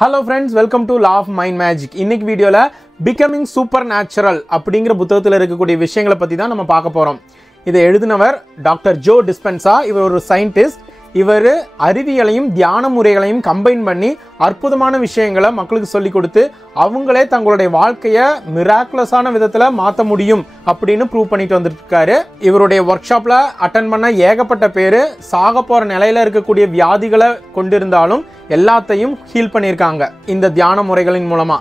Hello friends, welcome to Law of Mind Magic. இன்னைக்கு வீடியோல Becoming Supernatural அப்படிங்கிற புத்தகத்துல இருக்கக்கூடிய விஷயங்களை பத்தி தான் நம்ம பார்க்க போறோம். இதை எழுதினவர் டாக்டர் ஜோ டிஸ்பென்சா. இவர் ஒரு சயின்டிஸ்ட். இவர் அறிவியலையும் தியான முறைகளையும் கம்பைன் பண்ணி அற்புதமான விஷயங்களை மக்களுக்கு சொல்லி கொடுத்து அவங்களே தங்களுடைய வாழ்க்கையை மிராக்குலஸான விதத்துல மாற்ற முடியும் அப்படின்னு ப்ரூவ் பண்ணிட்டு வந்துருக்காரு. இவருடைய ஒர்க் ஷாப்ல அட்டன் பண்ண ஏகப்பட்ட பேரு சாக போற நிலையில இருக்கக்கூடிய வியாதிகளை கொண்டிருந்தாலும் எல்லாத்தையும் ஹீல் பண்ணியிருக்காங்க இந்த தியான முறைகளின் மூலமா.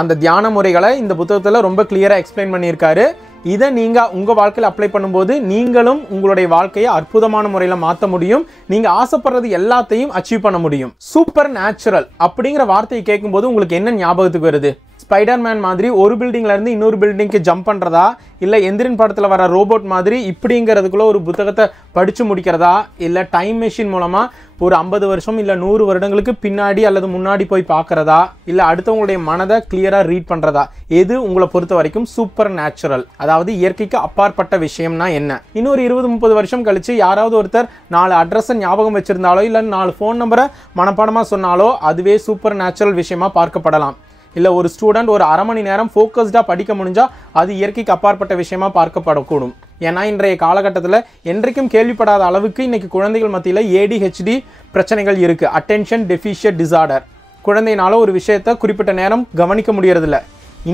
அந்த தியான முறைகளை இந்த புத்தகத்துல ரொம்ப கிளியரா எக்ஸ்பிளைன் பண்ணியிருக்காரு. இதை நீங்க உங்க வாழ்க்கையில் அப்ளை பண்ணும்போது நீங்களும் உங்களுடைய வாழ்க்கையை அற்புதமான முறையில் மாற்ற முடியும். நீங்க ஆசைப்படுறது எல்லாத்தையும் அச்சீவ் பண்ண முடியும். சூப்பர் நேச்சுரல் அப்படிங்கிற வார்த்தையை கேட்கும்போது உங்களுக்கு என்ன ஞாபகத்துக்கு வருது? ஸ்பைடர்மேன் மாதிரி ஒரு பில்டிங்ல இருந்து இன்னொரு பில்டிங்க்கு ஜம்ப் பண்றதா, இல்ல எந்திரன் படத்துல வர ரோபோட் மாதிரி இப்படிங்கிறதுக்குள்ள ஒரு புத்தகத்தை படிச்சு முடிக்கிறதா, இல்ல டைம் மெஷின் மூலமா ஒரு 50 வருஷம் இல்ல 100 வருடங்களுக்கு பின்னாடி அல்லது முன்னாடி போய் பார்க்கறதா, இல்ல அடுத்தவங்களுடைய மனதை கிளியரா ரீட் பண்றதா, எது உங்களை பொறுத்த வரைக்கும் சூப்பர் நேச்சுரல், அதாவது இயற்கைக்கு அப்பாற்பட்ட விஷயம்னா என்ன? இன்னொரு 20-30 வருஷம் கழிச்சு யாராவது ஒருத்தர் 4 அட்ரஸை ஞாபகம் வச்சிருந்தாலோ இல்ல 4 ஃபோன் நம்பரை மனப்பாடமா சொன்னாலோ அதுவே சூப்பர் நேச்சுரல் விஷயமா பார்க்கப்படலாம். இல்லை ஒரு ஸ்டூடெண்ட் ஒரு அரை மணி நேரம் ஃபோக்கஸ்டாக படிக்க முடிஞ்சால் அது இயற்கைக்கு அப்பாற்பட்ட விஷயமா பார்க்கப்படக்கூடும். ஏன்னா இன்றைய காலகட்டத்தில் என்றைக்கும் கேள்விப்படாத அளவுக்கு இன்னைக்கு குழந்தைகள் மத்தியில் ADHD பிரச்சனைகள் இருக்குது. Attention deficient disorder. குழந்தைனால ஒரு விஷயத்தை குறிப்பிட்ட நேரம் கவனிக்க முடியறதில்ல.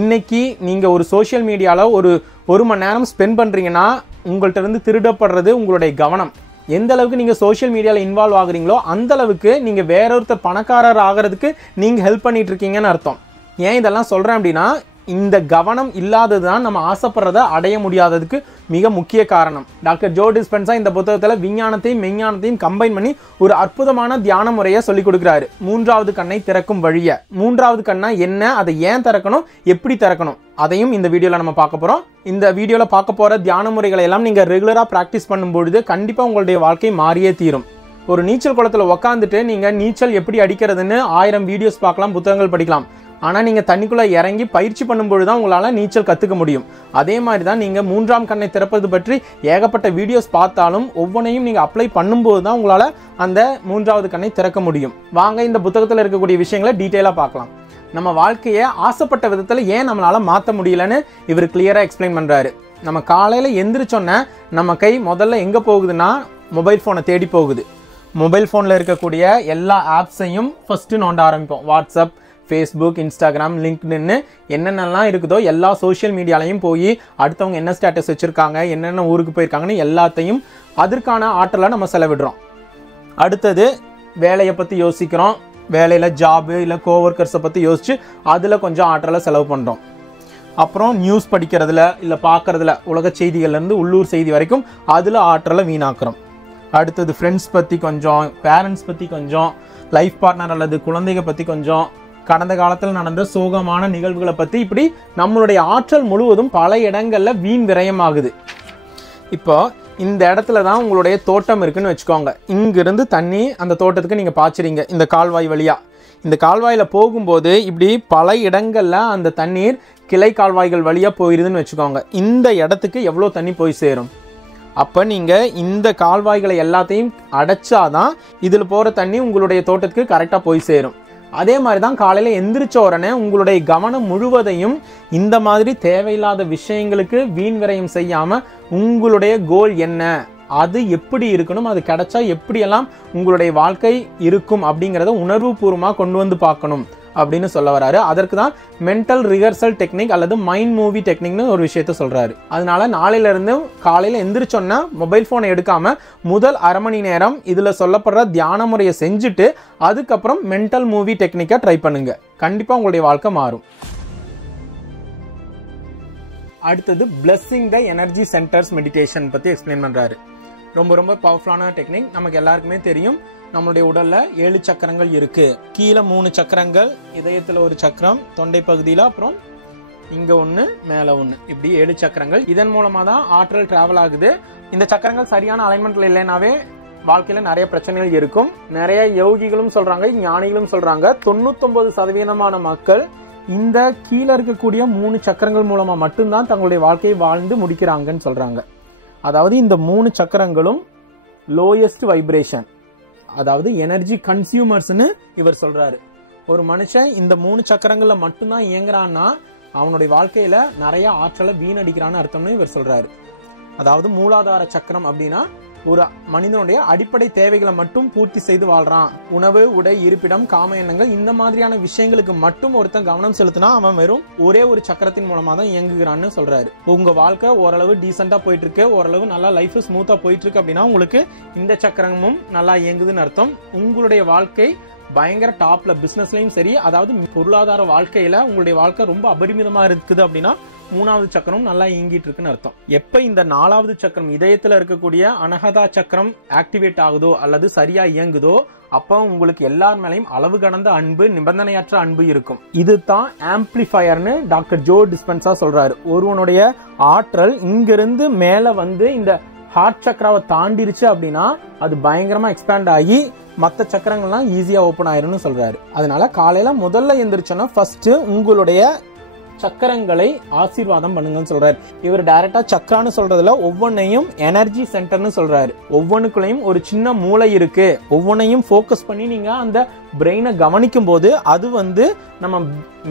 இன்னைக்கு நீங்கள் ஒரு சோஷியல் மீடியாவில் ஒரு மணி நேரம் ஸ்பெண்ட் பண்ணுறீங்கன்னா உங்கள்கிட்ட இருந்து திருடப்படுறது உங்களுடைய கவனம். எந்த அளவுக்கு நீங்கள் சோஷியல் மீடியாவில் இன்வால்வ் ஆகுறீங்களோ அந்த அளவுக்கு நீங்கள் வேறொருத்தர் பணக்காரர் ஆகிறதுக்கு நீங்கள் ஹெல்ப் பண்ணிட்டு இருக்கீங்கன்னு அர்த்தம். ஏன் இதெல்லாம் சொல்கிறேன் அப்படின்னா இந்த கவனம் இல்லாதது தான் நம்ம ஆசைப்படுறதை அடைய முடியாததுக்கு மிக முக்கிய காரணம். டாக்டர் ஜோ டிஸ்பென்சா இந்த புத்தகத்தில் விஞ்ஞானத்தையும் மெஞ்ஞானத்தையும் கம்பைன் பண்ணி ஒரு அற்புதமான தியான முறையை சொல்லி கொடுக்குறாரு. 3வது கண்ணை திறக்கும் வழியை. 3வது கண்ணா என்ன, அதை ஏன் திறக்கணும், எப்படி திறக்கணும், அதையும் இந்த வீடியோவில் நம்ம பார்க்க போகிறோம். இந்த வீடியோவில் பார்க்க போகிற தியான முறைகளை எல்லாம் நீங்கள் ரெகுலராக ப்ராக்டிஸ் பண்ணும்பொழுது கண்டிப்பாக உங்களுடைய வாழ்க்கை மாறியே தீரும். ஒரு நீச்சல் குளத்தில் உட்காந்துட்டு நீங்கள் நீச்சல் எப்படி அடிக்கிறதுன்னு 1000 வீடியோஸ் பார்க்கலாம், புத்தகங்கள் படிக்கலாம். ஆனால் நீங்கள் தண்ணிக்குள்ளே இறங்கி பயிற்சி பண்ணும்பொழுது தான் உங்களால் நீச்சல் கற்றுக்க முடியும். அதே மாதிரி தான் நீங்கள் 3ஆம் கண்ணை திறப்பது பற்றி ஏகப்பட்ட வீடியோஸ் பார்த்தாலும் ஒவ்வொன்றையும் நீங்கள் அப்ளை பண்ணும்போது தான் உங்களால் அந்த 3வது கண்ணை திறக்க முடியும். வாங்க இந்த புத்தகத்தில் இருக்கக்கூடிய விஷயங்களை டீட்டெயிலாக பார்க்கலாம். நம்ம வாழ்க்கையை ஆசைப்பட்ட விதத்தில் ஏன் நம்மளால் மாற்ற முடியலன்னு இவர் கிளியராக எக்ஸ்பிளைன் பண்ணுறாரு. நம்ம காலையில் எந்திரிச்சோன்னே நம்ம கை முதல்ல எங்கே போகுதுன்னா மொபைல் ஃபோனை தேடி போகுது. மொபைல் ஃபோனில் இருக்கக்கூடிய எல்லா ஆப்ஸையும் ஃபஸ்ட்டு நோண்ட ஆரம்பிப்போம். வாட்ஸ்அப், ஃபேஸ்புக், இன்ஸ்டாகிராம், லிங்க்டின்னு என்னென்னலாம் இருக்குதோ எல்லா சோஷியல் மீடியாலையும் போய் அடுத்தவங்க என்ன ஸ்டேட்டஸ் வச்சுருக்காங்க, என்னென்ன ஊருக்கு போயிருக்காங்கன்னு எல்லாத்தையும் அதற்கான ஆற்றலை நம்ம செலவிடுறோம். அடுத்தது வேலையை பற்றி யோசிக்கிறோம். வேலையில் ஜாபு இல்லை கோவொர்க்கர்ஸை பற்றி யோசித்து அதில் கொஞ்சம் ஆற்றலை செலவு பண்ணுறோம். அப்புறம் நியூஸ் படிக்கிறதுல இல்லை பார்க்குறதுல உலக செய்திகள்லேருந்து உள்ளூர் செய்தி வரைக்கும் அதில் ஆற்றலை வீணாக்குறோம். அடுத்தது ஃப்ரெண்ட்ஸ் பற்றி கொஞ்சம், பேரண்ட்ஸ் பற்றி கொஞ்சம், லைஃப் பார்ட்னர் அல்லது குழந்தைங்க பற்றி கொஞ்சம், கடந்த காலத்தில் நடந்த சோகமான நிகழ்வுகளை பற்றி, இப்படி நம்மளுடைய ஆற்றல் முழுவதும் பல இடங்களில் வீண் விரயமாகுது. இப்போ இந்த இடத்துல தான் உங்களுடைய தோட்டம் இருக்குன்னு வச்சுக்கோங்க. இங்கிருந்து தண்ணி அந்த தோட்டத்துக்கு நீங்கள் பாய்ச்சுறீங்க இந்த கால்வாய் வழியாக. இந்த கால்வாயில் போகும்போது இப்படி பல இடங்களில் அந்த தண்ணீர் கிளை கால்வாய்கள் வழியாக போயிருதுன்னு வச்சுக்கோங்க. இந்த இடத்துக்கு எவ்வளோ தண்ணி போய் சேரும்? அப்போ நீங்கள் இந்த கால்வாய்களை எல்லாத்தையும் அடைச்சாதான் இதில் போகிற தண்ணி உங்களுடைய தோட்டத்துக்கு கரெக்டாக போய் சேரும். அதே மாதிரி தான் காலையில் எந்திரிச்ச உடனே உங்களுடைய கவனம் முழுவதையும் இந்த மாதிரி தேவையில்லாத விஷயங்களுக்கு வீண் விரயம் செய்யாமல் உங்களுடைய கோல் என்ன, அது எப்படி இருக்கணும், அது கிடைச்சா எப்படியெல்லாம் உங்களுடைய வாழ்க்கை இருக்கும் அப்படிங்கிறத உணர்வுபூர்வமாக கொண்டு வந்து பார்க்கணும் அப்படின்னு சொல்ல வராரு. அதற்கு தான் மென்டல் ரிஹர்சல் டெக்னிக் அல்லது மைண்ட் மூவி டெக்னிக்னு ஒரு விஷயத்த சொல்கிறாரு. அதனால நாளையிலேருந்து காலையில் எந்திரிச்சோன்னா மொபைல் ஃபோனை எடுக்காமல் முதல் அரை மணி நேரம் இதில் சொல்லப்படுற தியான முறையை செஞ்சுட்டு அதுக்கப்புறம் மென்டல் மூவி டெக்னிக்கை ட்ரை பண்ணுங்க. கண்டிப்பாக உங்களுடைய வாழ்க்கை மாறும். அடுத்தது blessing the energy centres meditation பற்றி எக்ஸ்பிளைன் பண்ணுறாரு. ரொம்ப பவர்ஃபுல்லான டெக்னிக். நமக்கு எல்லாருக்குமே தெரியும் நம்மளுடைய உடல்ல 7 சக்கரங்கள் இருக்கு. கீழே 3 சக்கரங்கள், இதயத்துல ஒரு சக்கரம், தொண்டை பகுதியில, அப்புறம் இங்க 1, மேல 1, இப்படி 7 சக்கரங்கள். இதன் மூலமா தான் ஆற்றல் டிராவல் ஆகுது. இந்த சக்கரங்கள் சரியான அலைன்மெண்ட்ல இல்லைனாவே வாழ்க்கையில நிறைய பிரச்சனைகள் இருக்கும். நிறைய யோகிகளும் சொல்றாங்க, ஞானிகளும் சொல்றாங்க 99% மக்கள் இந்த கீழே இருக்கக்கூடிய 3 சக்கரங்கள் மூலமா மட்டும்தான் தங்களுடைய வாழ்க்கையை வாழ்ந்து முடிக்கிறாங்கன்னு சொல்றாங்க. அதாவது இந்த 3 சக்கரங்களும் லோயஸ்ட் வைப்ரேஷன், அதாவது எனர்ஜி கன்சியூமர்ஸ்னு இவர் சொல்றாரு. ஒரு மனுஷன் இந்த 3 சக்கரங்கள்ல மட்டும்தான் இயங்குறான்னா அவனுடைய வாழ்க்கையில நிறைய ஆற்றலை வீணடிக்கிறான்னு அர்த்தம்னு இவர் சொல்றாரு. அதாவது மூலாதார சக்கரம் அப்படின்னா ஒரு மனிதனுடைய அடிப்படை தேவைகளை மட்டும் பூர்த்தி செய்து வாழ்றான். உணவு, உடை, இருப்பிடம், காம எண்ணங்கள் இந்த மாதிரியான விஷயங்களுக்கு மட்டும் ஒருத்தன் கவனம் செலுத்தினா அவன் வெறும் ஒரே ஒரு சக்கரத்தின் மூலமா தான் இயங்குகிறான்னு சொல்றாரு. உங்க வாழ்க்கை ஓரளவு டீசெண்டா போயிட்டு இருக்கு, ஓரளவு நல்லா லைஃப் ஸ்மூத்தா போயிட்டு இருக்கு அப்படின்னா உங்களுக்கு இந்த சக்கரமும் நல்லா இயங்குதுன்னு அர்த்தம். உங்களுடைய வாழ்க்கை பயங்கர டாப்ல பிசினஸ்லயும் சரி, அதாவது பொருளாதார வாழ்க்கையில உங்களுடைய வாழ்க்கை ரொம்ப அபரிமிதமா இருக்குது அப்படின்னா 3வது சக்கரம் நல்லா இயங்கிட்டு இருக்குன்னு அர்த்தம். எப்ப இந்த 4வது சக்கரம் இதயத்துல இருக்கக்கூடிய அனகதா சக்கரம் ஆக்டிவேட் ஆகுதோ அல்லது சரியா இயங்குதோ அப்ப உங்களுக்கு எல்லார் மேலையும் அளவு கடந்த அன்பு, நிபந்தனையற்ற அன்பு இருக்கும். இதுதான் ஆம்பிளிஃபயர்னு டாக்டர் ஜோ டிஸ்பென்சா சொல்றாரு. ஒருவனுடைய ஆற்றல் இங்கிருந்து மேல வந்து இந்த ஹார்ட் சக்கராவை தாண்டிருச்சு அப்படின்னா அது பயங்கரமா எக்ஸ்பேண்ட் ஆகி மற்ற சக்கரங்கள்லாம் ஈஸியா ஓபன் ஆயிரும்னு சொல்றாரு. அதனால காலையில முதல்ல எந்திரிச்சோன்னா ஃபர்ஸ்ட் உங்களுடைய சக்கரங்களை ஆசீர்வாதம் பண்ணுங்கன்னு சொல்றாரு. இவர் டைரக்டா சக்கரான்னு சொல்றதுல ஒவ்வொன்னையும் எனர்ஜி சென்டர்னு சொல்றாரு. ஒவ்வொன்றுக்குள்ளேயும் ஒரு சின்ன மூளை இருக்கு. ஒவ்வொன்னையும் ஃபோக்கஸ் பண்ணி நீங்க அந்த பிரெயினை கவனிக்கும் போது அது வந்து நம்ம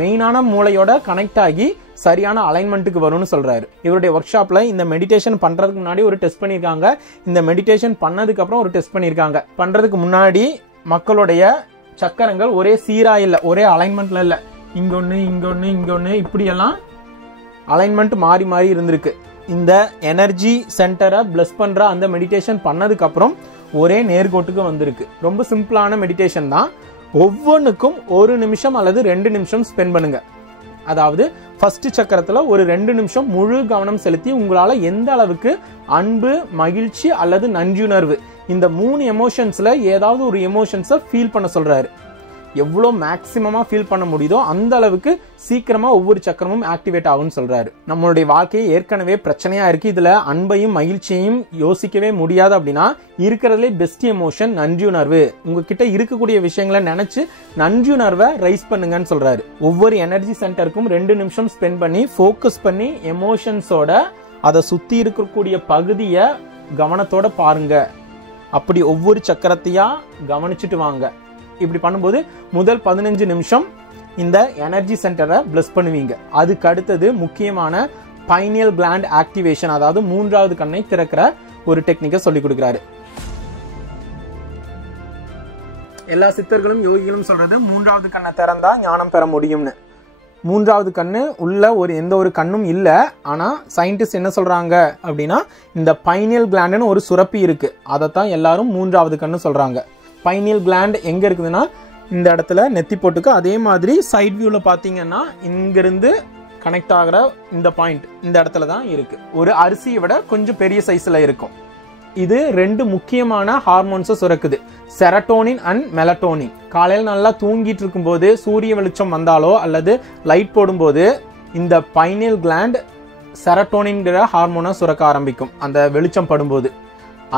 மெயினான மூளையோட கனெக்ட் ஆகி சரியான அலைன்மெண்ட்டுக்கு வரும்னு சொல்றாரு. இவருடைய ஒர்க் ஷாப்ல இந்த மெடிடேஷன் பண்றதுக்கு முன்னாடி ஒரு டெஸ்ட் பண்ணிருக்காங்க. இந்த மெடிடேஷன் பண்ணதுக்கு அப்புறம் ஒரு டெஸ்ட் பண்ணிருக்காங்க. பண்றதுக்கு முன்னாடி மக்களுடைய சக்கரங்கள் ஒரே சீரா இல்ல, ஒரே அலைன்மெண்ட்ல இல்ல, இங்க ஒண்ணு இங்க ஒண்ணு இங்க ஒண்ணு இப்படியெல்லாம் அலைன்மெண்ட் மாறி மாறி இருந்திருக்கு. இந்த எனர்ஜி சென்டரை பிளஸ் பண்ற அந்த மெடிடேஷன் பண்ணதுக்கு அப்புறம் ஒரே நேர்கோட்டுக்கு வந்திருக்கு. ரொம்ப சிம்பிளான மெடிடேஷன் தான். ஒவ்வொன்றுக்கும் 1 நிமிஷம் அல்லது 2 நிமிஷம் ஸ்பெண்ட் பண்ணுங்க. அதாவது ஃபர்ஸ்ட் சக்கரத்துல ஒரு 2 நிமிஷம் முழு கவனம் செலுத்தி உங்களால எந்த அளவுக்கு அன்பு, மகிழ்ச்சி அல்லது நன்றியுணர்வு இந்த 3 எமோஷன்ஸ்ல ஏதாவது ஒரு எமோஷன்ஸை ஃபீல் பண்ண சொல்றாரு. எவ்வளோ மேக்சிமமா ஃபீல் பண்ண முடியுதோ அந்த அளவுக்கு சீக்கிரமா ஒவ்வொரு சக்கரமும் ஆக்டிவேட் ஆகும்னு சொல்றாரு. நம்மளுடைய வாழ்க்கையை ஏற்கனவே பிரச்சனையா இருக்கு, இதுல அன்பையும் மகிழ்ச்சியையும் யோசிக்கவே முடியாது அப்படின்னா இருக்கிறதுலே பெஸ்ட் எமோஷன் நன்றியுணர்வு. உங்ககிட்ட இருக்கக்கூடிய விஷயங்களை நினைச்சு நன்றியுணர்வை ரைஸ் பண்ணுங்கன்னு சொல்றாரு. ஒவ்வொரு எனர்ஜி சென்டருக்கும் 2 நிமிஷம் ஸ்பெண்ட் பண்ணி ஃபோக்கஸ் பண்ணி எமோஷன்ஸோட அதை சுத்தி இருக்கக்கூடிய பகுதியை கவனத்தோட பாருங்க. அப்படி ஒவ்வொரு சக்கரத்தையா கவனிச்சுட்டு வாங்க. இப்படி பண்ணும்போது முதல் 15 நிமிஷம் இந்த எனர்ஜி சென்டரை பிளஸ் பண்ணுவீங்க. அதுக்கு அடுத்தது முக்கியமான பைனியல் கிளாண்ட் ஆக்டிவேஷன், அதாவது 3வது கண்ணை திறக்கிற ஒரு டெக்னிக்கை சொல்லி கொடுக்கிறாரு. எல்லா சித்தர்களும் யோகிகளும் சொல்றது 3வது கண்ணை திறந்தா ஞானம் பெற முடியும்னு. 3வது கண்ணு உள்ள எந்த ஒரு கண்ணும் இல்லை. ஆனா சயின்டிஸ்ட் என்ன சொல்றாங்க அப்படின்னா இந்த பைனியல் கிளாண்டுன்னு ஒரு சுரப்பி இருக்கு. அதைத்தான் எல்லாரும் 3வது கண்ணு சொல்றாங்க. பைனியல் கிளாண்ட் எங்க இருக்குதுன்னா இந்த இடத்துல நெத்தி போட்டுக்கு, அதே மாதிரி சைட் வியூல பாத்தீங்கன்னா இங்கிருந்து கனெக்ட் ஆகிற இந்த பாயிண்ட் இந்த இடத்துல தான் இருக்கு. ஒரு அரிசியை விட கொஞ்சம் பெரிய சைஸ்ல இருக்கும். இது 2 முக்கியமான ஹார்மோன்ஸை சுரக்குது, செரட்டோனின் அண்ட் மெலட்டோனின். காலையில் நல்லா தூங்கிட்டு இருக்கும் போது சூரிய வெளிச்சம் வந்தாலோ அல்லது லைட் போடும்போது இந்த பைனியல் கிளாண்ட் செரட்டோனின்கிற ஹார்மோனை சுரக்க ஆரம்பிக்கும். அந்த வெளிச்சம் படும்போது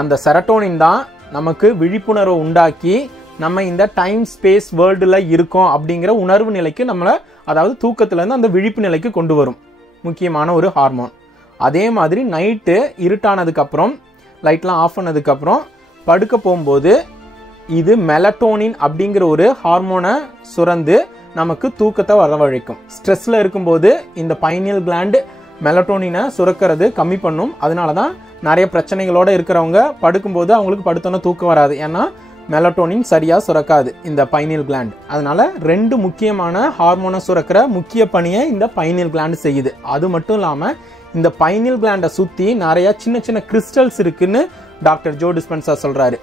அந்த செரட்டோனின் தான் நமக்கு விழிப்புணர்வை உண்டாக்கி நம்ம இந்த டைம் ஸ்பேஸ் வேர்ல்டுல இருக்கோம் அப்படிங்கிற உணர்வு நிலைக்கு நம்மளை, அதாவது தூக்கத்துல இருந்து அந்த விழிப்பு நிலைக்கு கொண்டு வரும். முக்கியமான ஒரு ஹார்மோன். அதே மாதிரி நைட்டு இருட்டானதுக்கு அப்புறம் லைட்லாம் ஆஃப் பண்ணதுக்கு அப்புறம் படுக்க போகும்போது இது மெலட்டோனின் அப்படிங்கிற ஒரு ஹார்மோனை சுரந்து நமக்கு தூக்கத்தை வரவழைக்கும். ஸ்ட்ரெஸ்ல இருக்கும்போது இந்த பைனியல் கிளாண்ட் மெலட்டோனினை சுரக்கிறது கம்மி பண்ணும். அதனாலதான் நிறைய பிரச்சனைகளோட இருக்கிறவங்க படுக்கும்போது அவங்களுக்கு படுத்தோன்னா தூக்கம் வராது. ஏன்னா மெலட்டோனின் சரியா சுரக்காது இந்த பைனியல் கிளாண்ட். அதனால 2 முக்கியமான ஹார்மோனை சுரக்கிற முக்கிய பணியை இந்த பைனியல் கிளாண்ட் செய்யுது. அது மட்டும் இல்லாம இந்த பைனியல் கிளாண்டை சுத்தி நிறைய சின்ன சின்ன கிறிஸ்டல்ஸ் இருக்குன்னு டாக்டர் ஜோ டிஸ்பென்சா சொல்றாரு.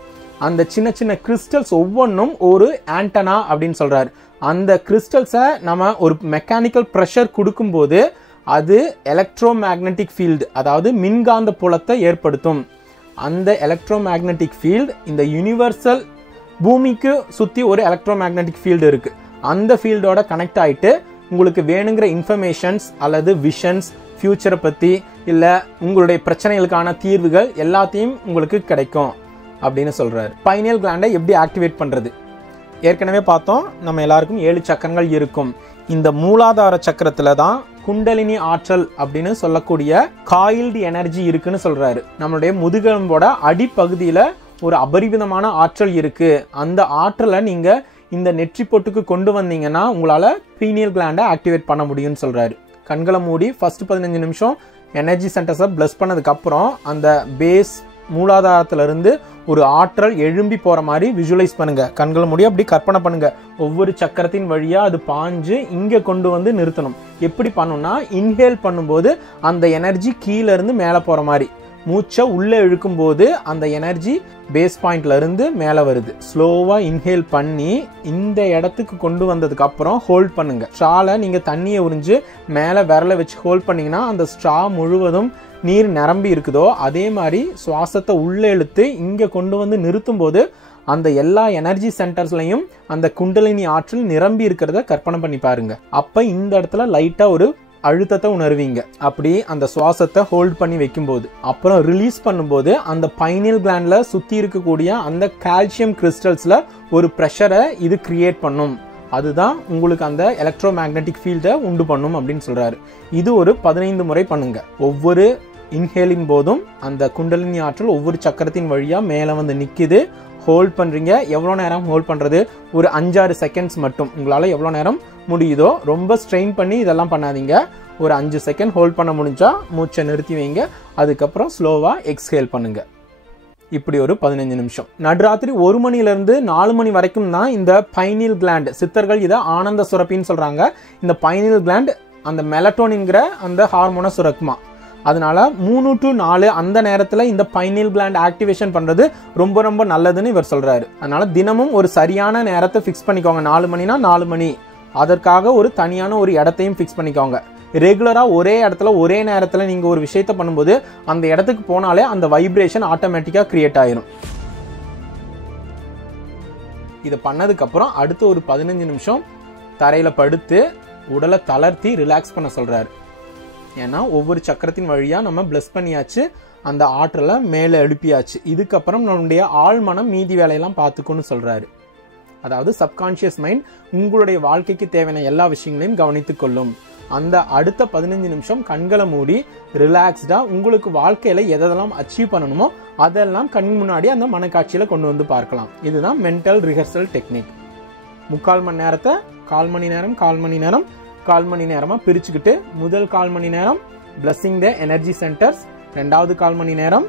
அந்த சின்ன சின்ன கிறிஸ்டல்ஸ் ஒவ்வொன்றும் ஒரு ஆண்டனா அப்படின்னு சொல்றாரு. அந்த கிறிஸ்டல்ஸை நம்ம ஒரு மெக்கானிக்கல் ப்ரெஷர் கொடுக்கும்போது அது எலக்ட்ரோ மேக்னெட்டிக் ஃபீல்டு, அதாவது மின்காந்த புலத்தை ஏற்படுத்தும். அந்த எலக்ட்ரோ மேக்னெட்டிக் ஃபீல்டு இந்த யூனிவர்சல் பூமிக்கு சுற்றி ஒரு எலக்ட்ரோ மேக்னெட்டிக் ஃபீல்டு இருக்கு. அந்த ஃபீல்டோட கனெக்ட் ஆகிட்டு உங்களுக்கு வேணுங்கிற இன்ஃபர்மேஷன்ஸ் அல்லது விஷன்ஸ், ஃபியூச்சரை பற்றி இல்லை உங்களுடைய பிரச்சனைகளுக்கான தீர்வுகள் எல்லாத்தையும் உங்களுக்கு கிடைக்கும் அப்படின்னு சொல்றாரு. பைனியல் கிளாண்டை எப்படி ஆக்டிவேட் பண்றது? ஏற்கனவே பார்த்தோம், நம்ம எல்லாருக்கும் 7 சக்கரங்கள் இருக்கும். இந்த மூலாதார சக்கரத்துல தான் குண்டலினி ஆற்றல் அப்படின்னு சொல்லக்கூடிய காயில்டு எனர்ஜி இருக்குன்னு சொல்றாரு. நம்மளுடைய முதுகெலும்போட அடிப்பகுதியில ஒரு அபரிவிதமான ஆற்றல் இருக்கு. அந்த ஆற்றலை நீங்க இந்த நெற்றி பொட்டுக்கு கொண்டு வந்தீங்கன்னா உங்களால் பீனியல் கிளாண்டை ஆக்டிவேட் பண்ண முடியும்னு சொல்கிறாரு. கண்களை மூடி ஃபர்ஸ்ட் 15 நிமிஷம் எனர்ஜி சென்டர்ஸை பிளஸ் பண்ணதுக்கப்புறம் அந்த பேஸ் மூலாதாரத்திலிருந்து ஒரு ஆற்றல் எழும்பி போகிற மாதிரி விஜுவலைஸ் பண்ணுங்க. கண்களை மூடி அப்படி கற்பனை பண்ணுங்க. ஒவ்வொரு சக்கரத்தின் வழியாக அது பாஞ்சு இங்கே கொண்டு வந்து நிறுத்தணும். எப்படி பண்ணணும்னா இன்ஹேல் பண்ணும்போது அந்த எனர்ஜி கீழே இருந்து மேலே போகிற மாதிரி, மூச்சை உள்ளே இழுக்கும் போது அந்த எனர்ஜி பேஸ் பாயிண்ட்ல இருந்து மேலே வருது. ஸ்லோவா இன்ஹேல் பண்ணி இந்த இடத்துக்கு கொண்டு வந்ததுக்கு அப்புறம் ஹோல்ட் பண்ணுங்க. ஸ்ட்ரால நீங்க தண்ணியை உறிஞ்சு மேலே விரலை வச்சு ஹோல்ட் பண்ணீங்கன்னா அந்த ஸ்ட்ரா முழுவதும் நீர் நிரம்பி இருக்குதோ அதே மாதிரி சுவாசத்தை உள்ளே இழுத்து இங்கே கொண்டு வந்து நிறுத்தும் போது அந்த எல்லா எனர்ஜி சென்டர்ஸ்லையும் அந்த குண்டலினி ஆற்றல் நிரம்பி இருக்கிறத கற்பனை பண்ணி பாருங்க. அப்ப இந்த இடத்துல லைட்டா ஒரு அழுத்தத்தை உணர்வீங்க. அப்படி அந்த சுவாசத்தை ஹோல்ட் பண்ணி வைக்கும்போது அப்புறம் ரிலீஸ் பண்ணும்போது அந்த பைனியல் கிளாண்ட்ல சுத்தி இருக்கக்கூடிய அந்த கால்சியம் கிறிஸ்டல்ஸ்ல ஒரு ப்ரெஷரை இது கிரியேட் பண்ணும். அதுதான் உங்களுக்கு அந்த எலக்ட்ரோ மேக்னெட்டிக் ஃபீல்டை உண்டு பண்ணும் அப்படின்னு சொல்றாரு. இது ஒரு 15 முறை பண்ணுங்க. ஒவ்வொரு இன்ஹேலின் போதும் அந்த குண்டலினி ஆற்றல் ஒவ்வொரு சக்கரத்தின் வழியா மேலே வந்து நிக்குது. ஹோல்ட் பண்றீங்க. எவ்வளோ நேரம் ஹோல்ட் பண்றது? ஒரு 5-6 செகண்ட்ஸ் மட்டும். உங்களால எவ்வளோ நேரம் முடியுதோ. ரொம்ப ஸ்ட்ரெயின் பண்ணி இதெல்லாம் பண்ணாதீங்க. ஒரு 5 செகண்ட் ஹோல்ட் பண்ண முடிஞ்சா மூச்சை நிறுத்தி வைங்க. அதுக்கப்புறம் ஸ்லோவா எக்ஸ்ஹேல் பண்ணுங்க. இப்படி ஒரு 15 நிமிஷம். நடுராத்திரி 1 மணிலிருந்து 4 மணி வரைக்கும் தான் இந்த பைனியல் கிளாண்ட், சித்தர்கள் இதை ஆனந்த சுரப்பின்னு சொல்றாங்க. இந்த பைனியல் கிளாண்ட் அந்த மெலட்டோனின்கிற அந்த ஹார்மோனை சுரக்குமா. அதனால 3 to 4 அந்த நேரத்துல இந்த பைனியல் கிளாண்ட் ஆக்டிவேஷன் பண்றது ரொம்ப ரொம்ப நல்லதுன்னு இவர் சொல்றாரு. அதனால தினமும் ஒரு சரியான நேரத்தை ஃபிக்ஸ் பண்ணிக்கோங்க. 4 மணினா 4 மணி. அதற்காக ஒரு தனியான ஒரு இடத்தையும் ஃபிக்ஸ் பண்ணிக்கோங்க. ரெகுலரா ஒரே இடத்துல ஒரே நேரத்துல நீங்க ஒரு விஷயத்த பண்ணும்போது அந்த இடத்துக்கு போனாலே அந்த வைப்ரேஷன் ஆட்டோமேட்டிக்கா கிரியேட் ஆயிரும். இதை பண்ணதுக்கு அப்புறம் அடுத்து ஒரு 15 நிமிஷம் தரையில படுத்து உடலை தளர்த்தி ரிலாக்ஸ் பண்ண சொல்றாரு. ஏன்னா ஒவ்வொரு சக்கரத்தின் வழியா நம்ம பிளஸ் பண்ணியாச்சு, அந்த ஆற்றலை மேலே எழுப்பியாச்சு. இதுக்கப்புறம் நம்மளுடைய ஆழ்மனம் மீதி வேலையெல்லாம் பார்த்துக்குன்னு சொல்றாரு. அதாவது சப்கான்ஷியஸ் மைண்ட் உங்களுடைய வாழ்க்கைக்கு தேவையான எல்லா விஷயங்களையும் கவனித்துக் கொள்ளும். அந்த அடுத்த 15 நிமிஷம் கண்களை மூடி ரிலாக்ஸ்டா உங்களுக்கு வாழ்க்கையில எதெல்லாம் அச்சீவ் பண்ணணுமோ அதெல்லாம் கண் முன்னாடி அந்த மனக்காட்சியில கொண்டு வந்து பார்க்கலாம். இதுதான் மென்டல் ரிஹர்சல் டெக்னிக். 3/4 மணி நேரத்தை 1/4 மணி நேரம் 1/4 மணி நேரம் 1/4 மணி நேரமா பிரிச்சுக்கிட்டு முதல் 1/4 மணி நேரம் பிளஸிங் த எனர்ஜி சென்டர்ஸ், 2வது 1/4 மணி நேரம்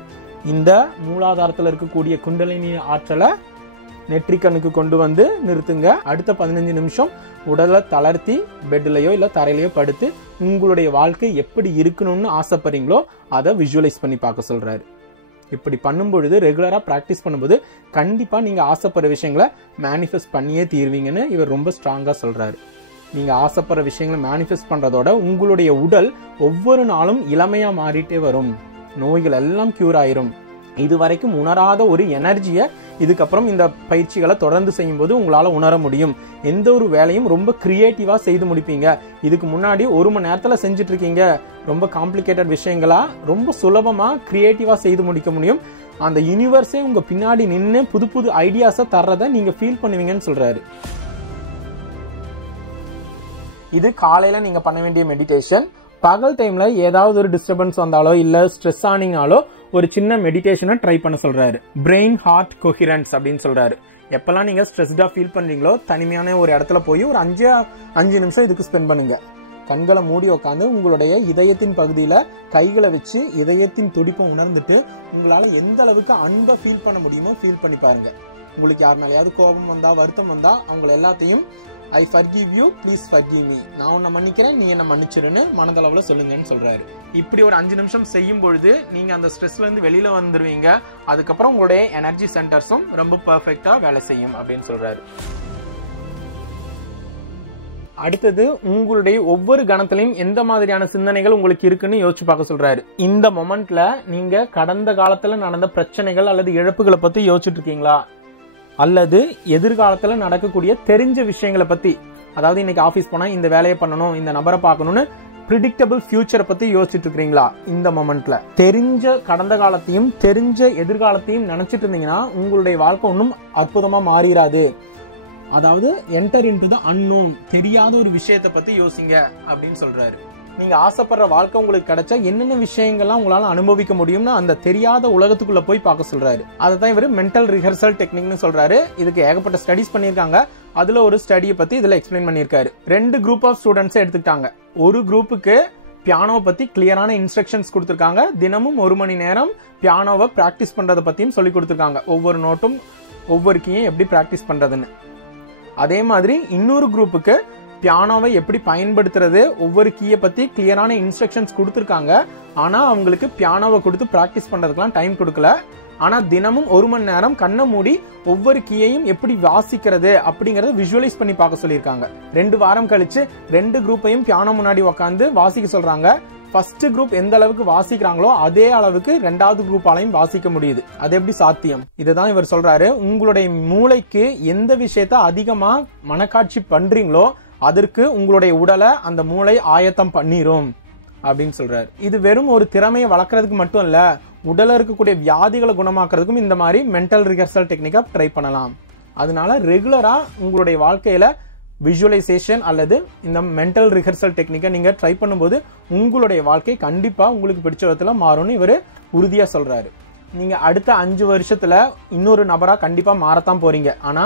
இந்த மூலாதாரத்தில் இருக்கக்கூடிய குண்டலினி ஆற்றலை நெற்றிக்கண்ணுக்கு கொண்டு வந்து நிறுத்துங்க. அடுத்த 15 நிமிஷம் உடலை தளர்த்தி பெட்லயோ இல்ல தரையிலையோ படுத்து உங்களுடைய வாழ்க்கை எப்படி இருக்கணும்னு ஆசைப்படுறீங்களோ அதை விஜுவலைஸ் பண்ணி பார்க்க சொல்றாரு. இப்படி பண்ணும்பொழுது ரெகுலரா பிராக்டிஸ் பண்ணும்போது கண்டிப்பா நீங்க ஆசைப்படுற விஷயங்களை மேனிஃபெஸ்ட் பண்ணியே தீர்வீங்கன்னு இவர் ரொம்ப ஸ்ட்ராங்கா சொல்றாரு. நீங்க ஆசைப்படுற விஷயங்களை மேனிஃபெஸ்ட் பண்றதோட உங்களுடைய உடல் ஒவ்வொரு நாளும் இளமையா மாறிட்டே வரும். நோய்கள் எல்லாம் கியூர் ஆயிரும். இது வரைக்கும் உணராத ஒரு எனர்ஜியை இதுக்கப்புறம் இந்த பயிற்சிகளை தொடர்ந்து செய்யும் போது உங்களால உணர முடியும். எந்த ஒரு வேலையும் ரொம்ப கிரியேட்டிவா செய்து முடிப்பீங்க. இதுக்கு முன்னாடி 1 மணி நேரத்துல செஞ்சுட்டு இருக்கீங்க, ரொம்ப காம்ப்ளிகேட்டட் விஷயங்களா ரொம்ப சுலபமா கிரியேட்டிவா செய்து முடிக்க முடியும். அந்த யூனிவர்ஸே உங்க பின்னாடி நின்று புது புது ஐடியாஸை தர்றதை நீங்க ஃபீல் பண்ணுவீங்கன்னு சொல்றாரு. இது காலையில நீங்க பண்ண வேண்டிய மெடிடேஷன். பகல் டைம்ல ஏதாவது ஒரு டிஸ்டர்பன்ஸ் வந்தாலோ இல்ல ஸ்ட்ரெஸ் ஆனீங்கனாலோ ஒரு சின்ன மெடிடேஷனை ட்ரை பண்ண சொல்றாரு. பிரெயின் ஹார்ட் கோஹிரன்ஸ் அப்படின்னு சொல்றாரு. எப்பெல்லாம் நீங்க ஸ்ட்ரெஸ்டா ஃபீல் பண்றீங்களோ தனிமையான ஒரு இடத்துல போய் ஒரு 5 நிமிஷம் இதுக்கு ஸ்பெண்ட் பண்ணுங்க. கண்களை மூடி உட்காந்து உங்களுடைய இதயத்தின் பகுதியில கைகளை வச்சு இதயத்தின் துடிப்பை உணர்ந்துட்டு உங்களால எந்த அளவுக்கு அன்பை ஃபீல் பண்ண முடியுமோ ஃபீல் பண்ணி பாருங்க. உங்களுக்கு யாருனாலையாவது கோபம் வந்தா வருத்தம் வந்தா அவங்க எல்லாத்தையும் ஐ forgive you, please forgive me, நான் உன்னை மன்னிக்கிறேன், நீ என்ன மன்னிச்சிருன்னு மனதளவுல சொல்லுங்கன்னு சொல்றாரு. இப்படி ஒரு 5 நிமிஷம் செய்யும் பொழுது நீங்க அந்த ஸ்ட்ரெஸ்ல இருந்து வெளியில வந்துருவீங்க. அதுக்கப்புறம் உங்களுடைய எனர்ஜி சென்டர்ஸும் ரொம்ப பெர்ஃபெக்ட்டா வேலை செய்யும் அப்படின்னு சொல்றாரு. அடுத்தது உங்களுடைய ஒவ்வொரு கணத்திலையும் எந்த மாதிரியான சிந்தனைகள் உங்களுக்கு இருக்குன்னு யோசிச்சு பார்க்க சொல்றாரு. இந்த மொமெண்ட்ல நீங்க கடந்த காலத்துல நடந்த பிரச்சனைகள் அல்லது இழப்புகளை பத்தி யோசிச்சுட்டு இருக்கீங்களா? அல்லது எதிர்காலத்துல நடக்கக்கூடிய தெரிஞ்ச விஷயங்களை பத்தி, அதாவது இன்னைக்கு ஆபீஸ் போனா இந்த வேலையை பண்ணணும், இந்த நபரை பார்க்கணும்னு பிரிடிக்டபிள் ஃபியூச்சரை பத்தி யோசிச்சுட்டு இருக்கீங்களா? இந்த மொமெண்ட்ல தெரிஞ்ச கடந்த காலத்தையும் தெரிஞ்ச எதிர்காலத்தையும் நினைச்சிட்டு இருந்தீங்கன்னா உங்களுடைய வாழ்க்கை ஒன்றும் அற்புதமா மாறிடாது. அதாவது என்டர் இன்டு தி அன்னோன், தெரியாத ஒரு விஷயத்தை பத்தி யோசிங்க அப்படின்னு சொல்றாரு. நீங்க ஆசைப்படுற வாழ்க்கை உங்களுக்கு கிடைச்சா என்னென்ன விஷயங்கள்லாம் உங்களால அனுபவிக்க முடியும்னு அந்த தெரியாத உலகத்துக்குள்ள போய் பார்க்க சொல்றாரு. அதான் இவர் மென்டல் ரிஹர்சல் டெக்னிக்னு சொல்றாரு. இதுக்கு ஏகப்பட்ட ஸ்டடிஸ் பண்ணிருக்காங்க. அதுல ஒரு ஸ்டடியை பத்தி இதுல எக்ஸ்பிளைன் பண்ணிருக்காரு. 2 குரூப் ஆஃப் ஸ்டூடெண்ட்ஸ் எடுத்துக்கிட்டாங்க. ஒரு குரூப்புக்கு பியானோவை பத்தி கிளியரான இன்ஸ்ட்ரக்ஷன்ஸ் கொடுத்திருக்காங்க. தினமும் 1 மணி நேரம் பியானோவை பிராக்டிஸ் பண்றதை பத்தியும் சொல்லி கொடுத்திருக்காங்க. ஒவ்வொரு நோட்டும் ஒவ்வொரு கீயும் எப்படி பிராக்டிஸ் பண்றதுன்னு. அதே மாதிரி இன்னொரு குரூப்புக்கு பியானோவை எப்படி பயன்படுத்துறது, ஒவ்வொரு கீயை பத்தி கிளியரான இன்ஸ்ட்ரக்ஷன்ஸ் கொடுத்திருக்காங்க. ஆனா அவங்களுக்கு பியானோவை கொடுத்து பிராக்டிஸ் பண்றதுக்கெல்லாம் டைம் கொடுக்கல. ஆனா தினமும் 1 மணி நேரம் கண்ணை மூடி ஒவ்வொரு கீயையும் எப்படி வாசிக்கிறது அப்படிங்கறத விஷுவலைஸ் பண்ணி பார்க்க சொல்லியிருக்காங்க. 2 வாரம் கழிச்சு 2 குரூப்பையும் பியானோ முன்னாடி உட்காந்து வாசிக்க சொல்றாங்க. ஃபர்ஸ்ட் குரூப் எந்த அளவுக்கு வாசிக்கிறாங்களோ அதே அளவுக்கு 2வது குரூப்பாலையும் வாசிக்க முடியுது. அது எப்படி சாத்தியம்? இதுதான் இவர் சொல்றாரு. உங்களுடைய மூளைக்கு எந்த விஷயத்த அதிகமா மனக்காட்சி பண்றீங்களோ அதற்கு உங்களுடைய உடலை அந்த மூளை ஆயத்தம் பண்ணிரும் அப்படின்னு சொல்றாரு. இது வெறும் ஒரு திறமையை வளர்க்கறதுக்கு மட்டும் இல்ல, உடல்ல இருக்கக்கூடிய வியாதிகளை குணமாக்குறதுக்கும் இந்த மாதிரி மென்டல் ரிஹர்சல் டெக்னிக்கை ட்ரை பண்ணலாம். அதனால ரெகுலரா உங்களுடைய வாழ்க்கையில விஷுவலைசேஷன் அல்லது இந்த மென்டல் ரிஹர்சல் டெக்னிக்கை நீங்க ட்ரை பண்ணும்போது உங்களுடைய வாழ்க்கை கண்டிப்பா உங்களுக்கு பிடிச்ச விதத்துல மாறும்னு இவரு உறுதியா சொல்றாரு. நீங்க அடுத்த 5 வருஷத்துல இன்னொரு நபரா கண்டிப்பா மாறத்தான் போறீங்க. ஆனா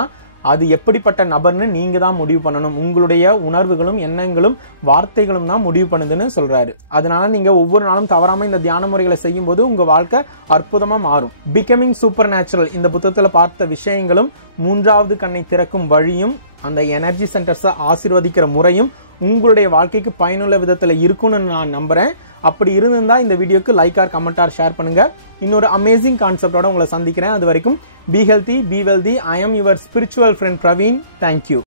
அது எப்படிப்பட்ட நபர்னு நீங்க தான் முடிவு பண்ணணும். உங்களுடைய உணர்வுகளும் எண்ணங்களும் வார்த்தைகளும் தான் முடிவு பண்ணுதுன்னு சொல்றாரு. அதனால நீங்க ஒவ்வொரு நாளும் தவறாம இந்த தியான முறைகளை செய்யும் போது உங்க வாழ்க்கை அற்புதமா மாறும். பிகமிங் சூப்பர் நேச்சுரல் இந்த புத்தகத்துல பார்த்த விஷயங்களும் 3வது கண்ணை திறக்கும் வழியும் அந்த எனர்ஜி சென்டர்ஸை ஆசீர்வதிக்கிற முறையும் உங்களுடைய வாழ்க்கைக்கு பயனுள்ள விதத்துல இருக்கும்னு நான் நம்புறேன். அப்படி இருந்திருந்தா இந்த வீடியோக்கு like or comment or share பண்ணுங்க. இன்னொரு அமேசிங் கான்செப்டோட உங்களை சந்திக்கிறேன். அது வரைக்கும் be healthy, be wealthy. I am your spiritual friend Praveen. Thank you.